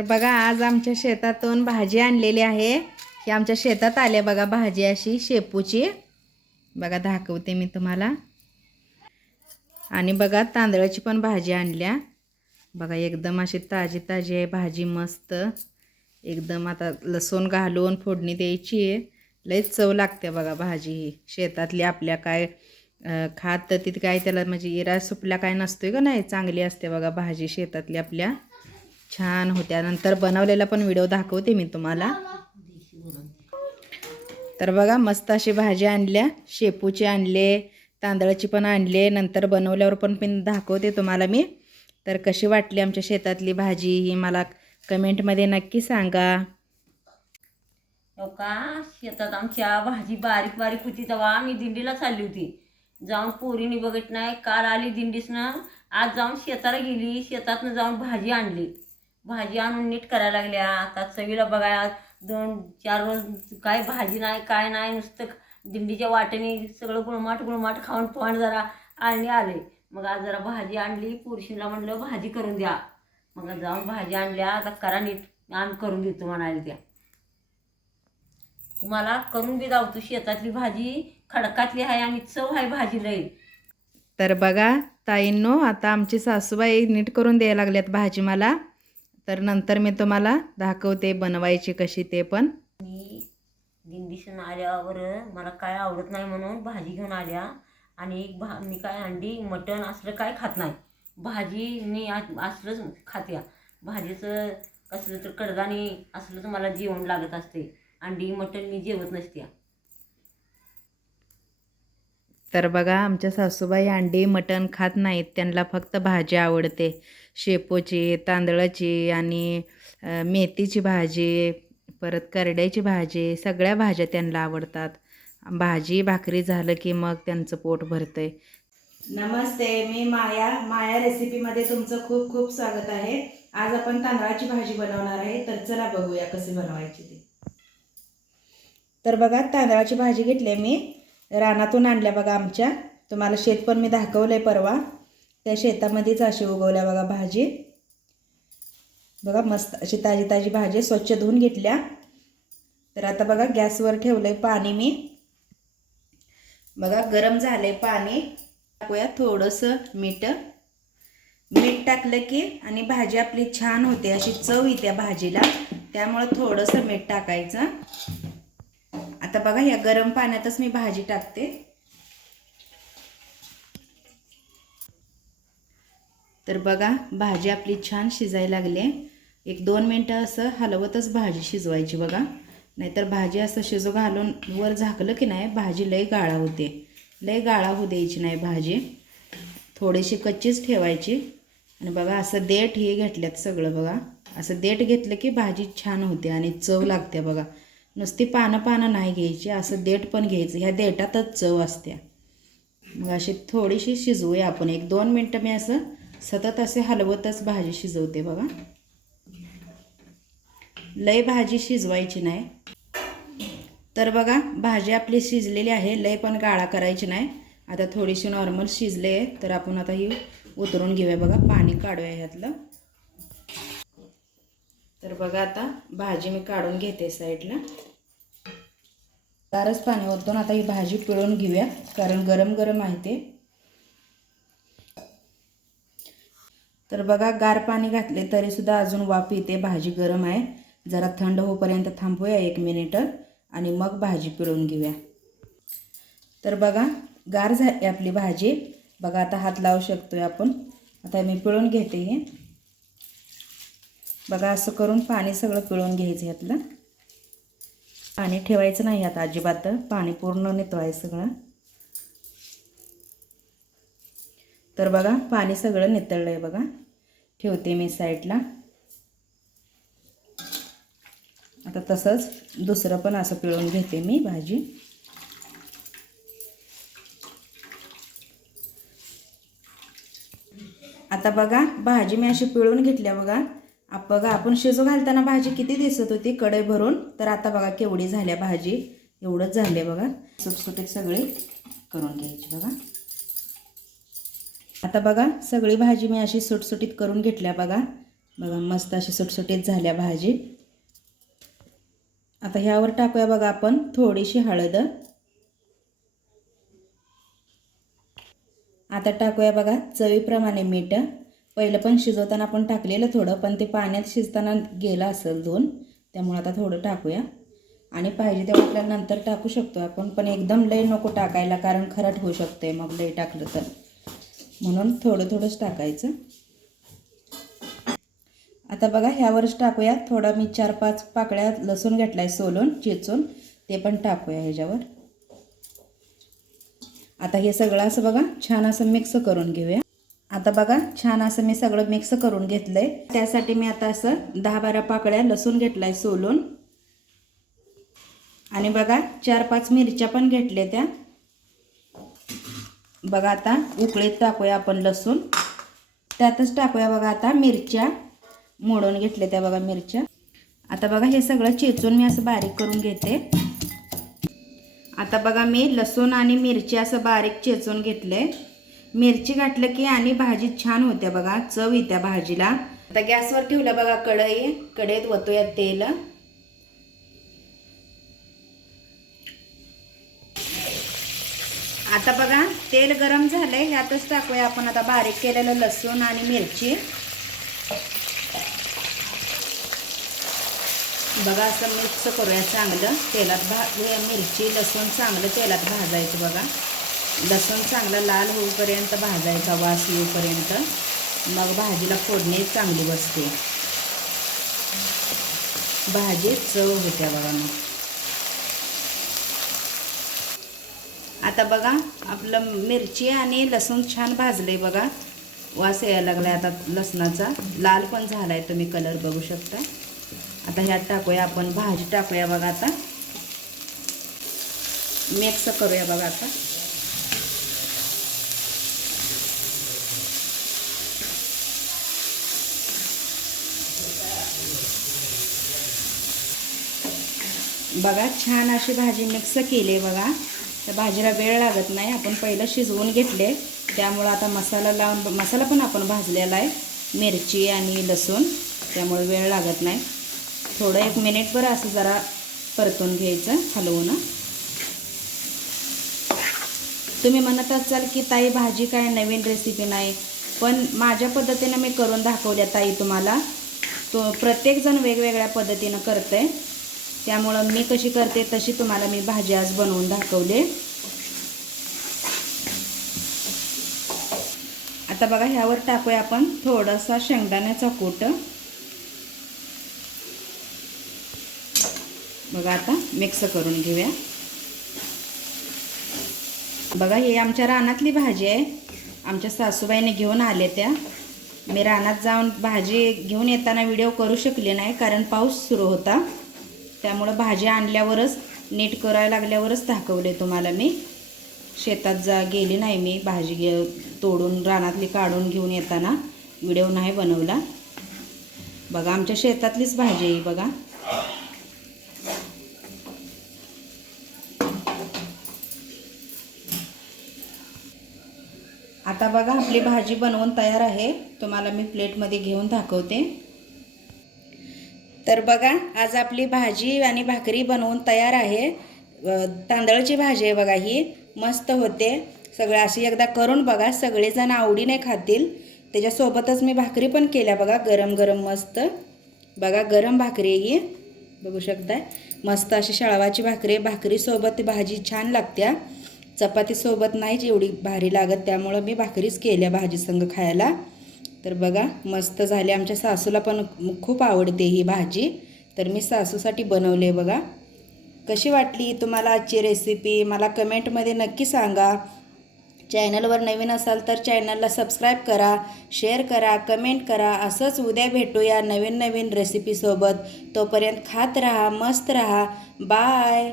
तर बघा आज आमच्या शेतातून भाजी आणलेली आहे. की आमच्या शेतात आल्या बघा भाजी अशी शेपूची. बघा दाखवते मी तुम्हाला. आणि बघा तांदळाची पण भाजी आणल्या. बघा एकदम अशी ताजी ताजी आहे भाजी मस्त. एकदम आता लसूण घालून फोडणी द्यायची आहे. लयच चव लागते बघा भाजी ही. शेतातली आपल्या काय खात तर तिथे काय त्याला म्हणजे इरा सुपल्या काय नसतोय का नाही? चांगली असते बघा भाजी शेतातली आपल्या. छान होत्या. नंतर बनवलेला पण व्हिडिओ दाखवते मी तुम्हाला. तर बघा मस्त अशी भाजी आणल्या शेपूची आणले तांदळाची पण आणले नंतर बनवल्यावर पण पण दाखवते तुम्हाला मी. तर कशी वाटली आमच्या शेतातली भाजी ही मला कमेंटमध्ये नक्की सांगा. हो का? शेतात आमच्या भाजी बारीक बारीक होती तेव्हा आम्ही दिंडीला चालली होती. जाऊन पोरीने बघत नाही काल आली दिंडीसनं आज जाऊन शेताला गेली शेतातनं जाऊन भाजी आणली. भाजी आणून नीट करायला लागल्या. आता चवीला बघायला दोन चार रोज काय भाजी नाही काय नाही नुसतं दिंडीच्या वाटेने सगळं गुळमाट गुळमाट खाऊन पण जरा आणि आले. मग आज जरा भाजी आणली पुरुषीला म्हणलं भाजी करून द्या. मग जाऊन भाजी आणल्या आता करा नीट. आम्ही करून देतो म्हणाले त्या. तुम्हाला करून बी दावतो शेतातली भाजी खडकातली आहे आणि चव आहे भाजी लई. तर बघा ताईंनो आता आमची सासूबाई नीट करून द्यायला लागल्यात भाजी मला. तर नंतर मी तुम्हाला दाखवते बनवायची कशी ते पण. मी दिंडीसून आल्यावर मला काय आवडत नाही म्हणून भाजी घेऊन आल्या. आणि एक भा मी काय अंडी मटण असलं काय खात नाही. भाजी मी असलंच खात्या. भाजीचं कसलं तर कडदाणी असलं तर मला जेवण लागत असते. अंडी मटण मी जेवत नसत्या. तर बघा आमच्या सासूबाई अंडी मटण खात नाहीत. त्यांना फक्त भाजी आवडते. शेपूची तांदळाची आणि मेथीची भाजी परत करड्याची भाजी सगळ्या भाज्या त्यांना आवडतात. भाजी भाकरी झालं की मग त्यांचं पोट भरतंय. नमस्ते मी माया. माया रेसिपीमध्ये तुमचं खूप खूप स्वागत आहे. आज आपण तांदळाची भाजी बनवणार आहे. तर चला बघूया कशी बनवायची ती. तर बघा तांदळाची भाजी घेतली मी. रानातून आणल्या बघा आमच्या. तुम्हाला शेत पण मी दाखवलं आहे परवा. त्या शेतामध्येच अशी उगवल्या बघा भाजी. बघा मस्त अशी ताजी ताजी भाजी स्वच्छ धुवून घेतल्या. तर आता बघा गॅसवर ठेवलं आहे पाणी मी. बघा गरम झालं आहे पाणी. टाकूया थोडंसं मीठ. मीठ टाकलं की आणि भाजी आपली छान होते अशी चव येते भाजीला. त्यामुळं थोडंसं मीठ टाकायचं. आता बघा या गरम पाण्यातच मी भाजी टाकते. तर बघा भाजी आपली छान शिजायला लागली एक दोन मिनटं असं हलवतच भाजी शिजवायची बघा. नाहीतर भाजी असं शिजू घालून वर झाकलं की नाही भाजी लय गाळा होते. लय गाळा होऊ द्यायची नाही भाजी. थोडीशी कच्चीच ठेवायची. आणि बघा असं देठ हे घेतल्यात सगळं बघा. असं देठ घेतलं की भाजी छान होते आणि चव लागते बघा. नुसती पानं पानं नाही घ्यायची असं देठ पण घ्यायचं. ह्या देठातच चव असते मग अशी थोडीशी शिजवूया आपण. एक दोन मिनटं मी असं सतत असे हलवतच भाजी शिजवते बघा. लय भाजी शिजवायची नाही. तर बघा भाजी आपली शिजलेली आहे लय पण गाळा करायची नाही. आता थोडीशी नॉर्मल शिजले आहे तर आपण आता ही उतरून घेऊया बघा. पाणी काढूया ह्यातलं. तर बघा आता भाजी मी काढून घेते साईडला. गारच पाणी ओतून आता ही भाजी पिळून घेऊया कारण गरम गरम आहे ते. तर बघा गार पाणी घातले तरी सुद्धा अजून वाफ येते भाजी गरम आहे. जरा थंड होईपर्यंत थांबूया एक मिनिट आणि मग भाजी पिळून घेऊया. तर बघा गार झाली आपली भाजी. बघा आता हात लावू शकतोय आपण. आता मी पिळून घेते हे. बघा असं करून पाणी सगळं पिळून घ्यायचं ह्यातलं पाणी ठेवायचं नाही आता अजिबात. पाणी पूर्ण नितवायचं सगळं. तर बघा पाणी सगळं नितळलं आहे बघा. ठेवते मी साईडला. आता तसंच दुसरं पण असं पिळून घेते मी भाजी. आता बघा भाजी मी अशी पिळून घेतल्या बघा. आप बघा आपण शिजू घालताना भाजी किती दिसत होती? कढई भरून. तर आता बघा केवढी झाल्या भाजी. एवढंच झाले बघा. सुटसुटीत सगळी करून घ्यायची बघा. आता बघा सगळी भाजी मी अशी सुटसुटीत करून घेतल्या बघा. बघा मस्त अशी सुटसुटीत झाल्या भाजी. आता ह्यावर टाकूया बघा आपण थोडीशी हळद. आता टाकूया बघा चवीप्रमाणे मीठ. पहिलं पण शिजवताना आपण टाकलेलं थोडं पण ते पाण्यात शिजताना गेलं असेल दोन त्यामुळे आता थोडं टाकूया. आणि पाहिजे तेव्हा आपल्याला नंतर टाकू शकतो आपण पण एकदम लय नको टाकायला कारण खराट होऊ शकते मग लय टाकलं तर. म्हणून थोडं थोडंच टाकायचं. आता बघा ह्यावरच टाकूया. थोडा मी चार पाच पाकळ्या लसूण घेतला आहे सोलून चेचून ते पण टाकूया ह्याच्यावर. आता हे सगळं असं बघा छान असं मिक्स करून घेऊया. आता बघा छान असं मी सगळं मिक्स करून घेतलंय. त्यासाठी मी आता असं दहा बारा पाकळ्या लसूण घेतलाय सोलून. आणि बघा चार पाच मिरच्या पण घेतल्या त्या. बघा आता उकळीत टाकूया आपण लसूण. त्यातच टाकूया बघा आता मिरच्या. मोडून घेतल्या त्या बघा मिरच्या. आता बघा हे सगळं चेचून मी असं बारीक करून घेते. आता बघा मी लसूण आणि मिरची असं बारीक चेचून घेतले मिरची घातलं की आणि भाजी छान होत्या बघा चव येत्या भाजीला. आता गॅसवर ठेवलं बघा कढई कढईत वतूया तेल. आता बघा तेल गरम झालंय ह्यातच टाकूया आपण आता बारीक केलेलं लसूण आणि मिरची. बघा असं मिक्स करूया चांगलं तेलात भा मिरची लसूण चांगलं तेलात भाजायचं बघा. लसूण चांगलं लाल होईपर्यंत भाजायचा वास येऊपर्यंत मग भाजीला फोडणी चांगली बसते. भाजी चव होत्या बघा मग. आता बघा आपलं मिरची आणि लसूण छान भाजले बघा. वास यायला लागलाय आता लसणाचा. लाल पण झालाय तुम्ही कलर बघू शकता. आता ह्यात टाकूया आपण भाजी टाकूया बघा आता. मिक्स करूया बघा आता. बघा छान अशी भाजी मिक्स केली आहे बघा. त्या भाजीला वेळ लागत नाही आपण पहिलं शिजवून घेतले. त्यामुळं आता मसाला लावून मसाला पण आपण भाजलेला आहे. मिरची आणि लसूण त्यामुळे वेळ लागत नाही. थोडं एक मिनिटभर असं जरा परतून घ्यायचं हलवून. तुम्ही म्हणत असाल की ताई भाजी काय नवीन रेसिपी नाही. पण माझ्या पद्धतीनं मी करून दाखवल्या ताई तुम्हाला. तो प्रत्येकजण वेगवेगळ्या पद्धतीनं करते त्यामुळं मी कशी करते तशी तुम्हाला मी भाजी आज बनवून दाखवले. आता बघा ह्यावर टाकूया आपण थोडासा शेंगदाण्याचा कूट. बघा आता मिक्स करून घेऊया. बघा ही आमच्या रानातली भाजी आहे. आमच्या सासूबाईने घेऊन आले त्या. मी रानात जाऊन भाजी घेऊन येताना व्हिडिओ करू शकले नाही कारण पाऊस सुरू होता. त्यामुळं भाजी आणल्यावरच नीट करायला लागल्यावरच दाखवले तुम्हाला मी. शेतात जा गेली नाही मी भाजी घे तोडून रानातली काढून घेऊन येताना. व्हिडिओ नाही बनवला. बघा आमच्या शेतातलीच भाजी आहे बघा. आता बघा आपली भाजी बनवून तयार आहे. तुम्हाला मी प्लेटमध्ये घेऊन दाखवते तर बघा आज आपली भाजी आणि भाकरी बनवून तयार आहे. तांदळाची भाजी आहे बघा ही. मस्त होते. सगळं अशी एकदा करून बघा. सगळेजण आवडीने खातील. त्याच्यासोबतच मी भाकरी पण केल्या बघा. गरम गरम मस्त. बघा गरम भाकरी आहे ही. बघू शकताय. मस्त अशी शाळवाची भाकरी आहे. भाकरीसोबत भाजी छान लागत्या. चपातीसोबत नाहीच एवढी भारी लागत. त्यामुळं मी भाकरीच केल्या भाजीसंग खायला. तर बघा मस्त झाले. आमच्या सासूला पण खूप आवडते ही भाजी. तर मी सासूसाठी बनवले बघा. कशी वाटली तुम्हाला आजची रेसिपी मला कमेंटमध्ये नक्की सांगा. चॅनलवर नवीन असाल तर चॅनलला सबस्क्राईब करा शेअर करा कमेंट करा. असंच उद्या भेटूया नवीन नवीन रेसिपीसोबत तोपर्यंत खात राहा मस्त राहा. बाय